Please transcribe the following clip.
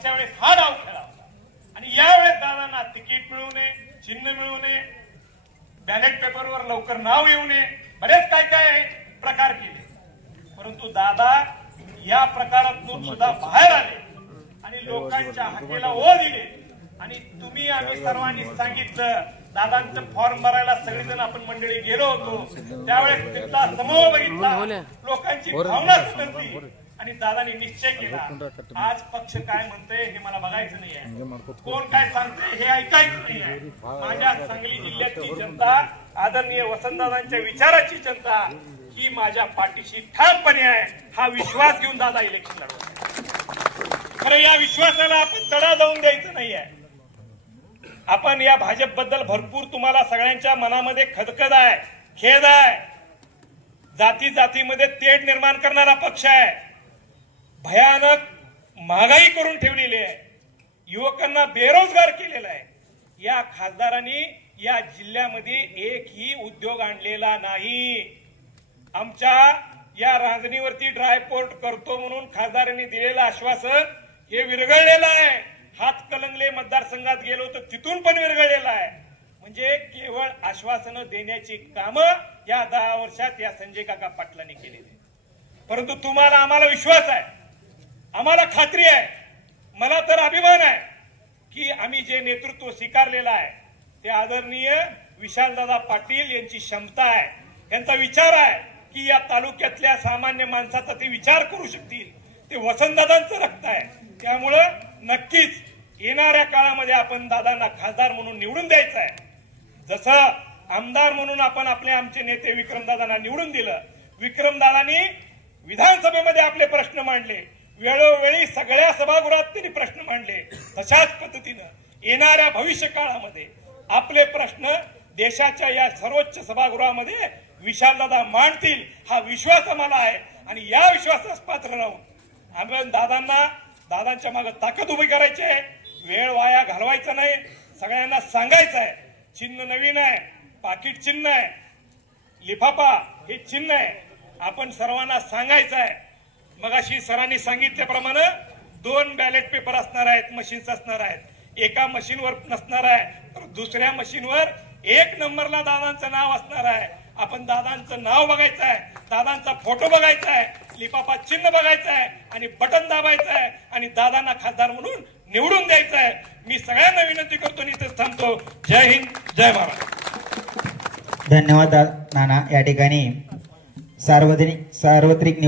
मागच्या वेळेस हा डाव खेळला होता आणि यावेळेस दादांना तिकीट मिळू नये, चिन्ह मिळू नये, बॅलेट पेपरवर लवकर नाव येऊ नये, बरेच काय काय प्रकार केले. परंतु दादा या प्रकारातून सुद्धा बाहेर आले आणि लोकांच्या हाकेला ओ दिले. आणि तुम्ही आम्ही सर्वांनी सांगितलं, दादांचं फॉर्म भरायला सगळेजण आपण मंडळी गेलो होतो, त्यावेळेस तिथला समूह बघितला, लोकांची भावना सुटली आणि दादांनी निश्चय केला. आज पक्ष काय म्हणतोय हे मला बघायचं नाहीये, कोण काय सांगतोय हे ऐकायचं नाहीये. माझ्या सांगली जिल्ह्याची जनता, आदरणीय वसंतदादांच्या विचाराची जनता ही माझ्या पाठीशी ठामपणे आहे. हा विश्वास घेऊन दादा इलेक्शन लढवत. खरं या विश्वासाला आपण तडा जाऊन द्यायचं नाहीये. आपण या भाजप बद्दल भरपूर तुम्हाला सगळ्यांच्या मनामध्ये खदखद आहे, खेद आहे. जाती जातीमध्ये तेढ निर्माण करणारा पक्ष आहे, भयानक महागाई करून ठेवलेली आहे, युवकांना बेरोजगार केलेला आहे. या खासदारांनी या जिल्ह्यामध्ये एकही उद्योग आणलेला नाही. आमच्या या रांजणीवरती ड्रायपोर्ट करतो म्हणून खासदारांनी दिलेलं आश्वासन हे विरघळलेलं आहे. हातकणंगले मतदारसंघात गेलो तर तिथून पण विरघळलेलं आहे. म्हणजे केवळ आश्वासनं देण्याची कामं या 10 वर्षात या संजय काका पाटलांनी केलेली. परंतु तुम्हाला आम्हाला विश्वास आहे, आम्हाला खात्री आहे, मला तर अभिमान आहे की आम्ही जे नेतृत्व स्वीकारलेलं आहे ते आदरणीय विशालदादा पाटील यांची क्षमता आहे, यांचा विचार आहे की या तालुक्यातल्या सामान्य माणसाचा ते विचार करू शकतील. ते वसंतदादांचं रक्त आहे. त्यामुळं नक्कीच येणाऱ्या काळामध्ये आपण दादांना खासदार म्हणून निवडून द्यायचं आहे. जसं आमदार म्हणून आपण आमचे नेते विक्रमदादांना निवडून दिलं, विक्रमदादांनी विधानसभेमध्ये आपले प्रश्न मांडले, वेळोवेळी सगळ्या सभागृहात त्यांनी प्रश्न मांडले. तशाच पद्धतीनं येणाऱ्या भविष्य काळामध्ये आपले प्रश्न देशाच्या या सर्वोच्च सभागृहामध्ये विशालदादा मांडतील हा विश्वास आम्हाला आहे. आणि या विश्वासास पात्र राहून आम्ही दादांच्या मागे ताकद उभी करायची आहे. वेळ वाया घालवायचा नाही. सगळ्यांना सांगायचं आहे, चिन्ह नवीन आहे, पाकिट चिन्ह आहे, लिफाफा हे चिन्ह आहे. आपण सर्वांना सांगायचं आहे. मगाशी सरांनी सांगितल्याप्रमाणे 2 बॅलेट पेपर असणार आहेत, मशीन्स असणार आहेत. एका मशीनवर नसणार आहे तर दुसऱ्या मशीनवर 1 नंबरला दादांचं नाव असणार आहे. आपण दादांचं नाव बघायचं आहे, दादांचा फोटो बघायचा आहे, लिफाफा चिन्ह बघायचं आहे आणि बटन दाबायचं आहे आणि दादांना खासदार म्हणून निवडून द्यायचं आहे. मी सगळ्यांना विनंती करतो आणि इथेच थांबतो. जय हिंद, जय महाराष्ट्र. धन्यवाद नाना. या ठिकाणी सार्वत्रिक